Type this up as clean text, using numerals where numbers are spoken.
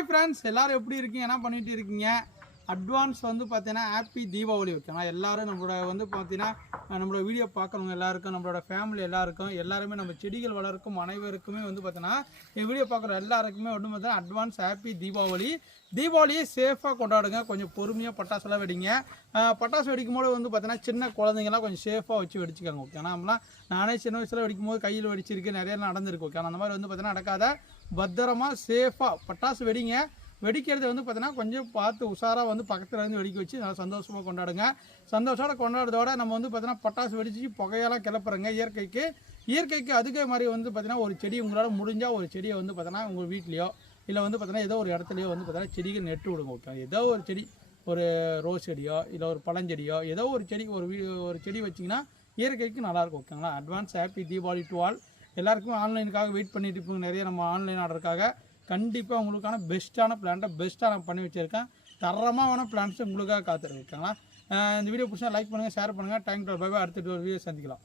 Hi friends, எல்லோரும் எப்படி இருக்கீங்க? என்ன பண்ணிட்டு இருக்கீங்க? அட்வான்ஸ் வந்து பார்த்தீங்கன்னா ஹாப்பி தீபாவளி ஓகேங்களா. எல்லோரும் நம்மளோட வந்து பார்த்தீங்கன்னா நம்மளோட வீடியோ பார்க்குறவங்க எல்லாருக்கும், நம்மளோட ஃபேமிலி எல்லாருமே நம்ம செடிகள் வளர்க்கும் அனைவருக்குமே வந்து பார்த்தீங்கன்னா வீடியோ பார்க்குற எல்லாருக்குமே வந்து பார்த்தீங்கன்னா அட்வான்ஸ் ஹாப்பி தீபாவளி. தீபாவளியை சேஃபாக கொண்டாடுங்க. கொஞ்சம் பொறுமையாக பட்டாசுலாம் வெடிங்க. பட்டாசு வெடிக்கும் போது வந்து பார்த்தீங்கன்னா சின்ன குழந்தைங்கலாம் கொஞ்சம் சேஃபாக வச்சு வெடிச்சுக்காங்க ஓகேனா. நம்மளாம் நானே சின்ன வயசில் வெடிக்கும் போது கையில் வெடிச்சிருக்கு, நிறைய நடந்திருக்கு ஓகே. அந்த மாதிரி வந்து பார்த்தீங்கன்னா நடக்காத, பத்திரமா சேஃபாக பட்டாசு வெடிங்க. வெடிக்கிறது வந்து பார்த்தீங்கன்னா கொஞ்சம் பார்த்து உஷாராக வந்து பக்கத்தில் இருந்து வெடிக்க வச்சு நல்லா சந்தோஷமாக கொண்டாடுங்க. சந்தோஷமாக கொண்டாடுறதோட நம்ம வந்து பார்த்தீங்கன்னா பட்டாசு வெடிச்சு புகையெல்லாம் கிளப்புறங்க. இயற்கைக்கு அதுக்கே மாதிரி வந்து பார்த்தீங்கன்னா ஒரு செடி உங்களால் முடிஞ்சால் ஒரு செடியை வந்து பார்த்தீங்கன்னா உங்கள் வீட்லேயோ இல்லை வந்து பார்த்தீங்கன்னா ஏதோ ஒரு இடத்துலையோ வந்து பார்த்தீங்கன்னா செடிகள் நெட்டு விடுங்க ஓகே. ஏதோ ஒரு செடி, ஒரு ரோஸ் செடியோ இல்லை ஒரு பழஞ்செடியோ ஏதோ ஒரு செடி, ஒரு செடி வச்சிங்கன்னா இயற்கைக்கு நல்லாயிருக்கும் ஓகேங்களா. Advance happy Deepavali to all. எல்லாருக்கும் ஆன்லைனுக்காக வெயிட் பண்ணிட்டு இருப்போங்க, நிறைய நம்ம ஆன்லைன் ஆர்டருக்காக. கண்டிப்பாக உங்களுக்கான பெஸ்ட்டான பிளான்ட்டை பெஸ்ட்டாக நான் பண்ணி வச்சுருக்கேன். தரமான பிளான்ஸ் உங்களுக்காக காத்துருக்கேங்களா. இந்த வீடியோ பிடிச்சா லைக் பண்ணுங்கள், ஷேர் பண்ணுங்கள். Thank you, bye bye. அடுத்த ஒரு வீடியோ சந்திக்கலாம்.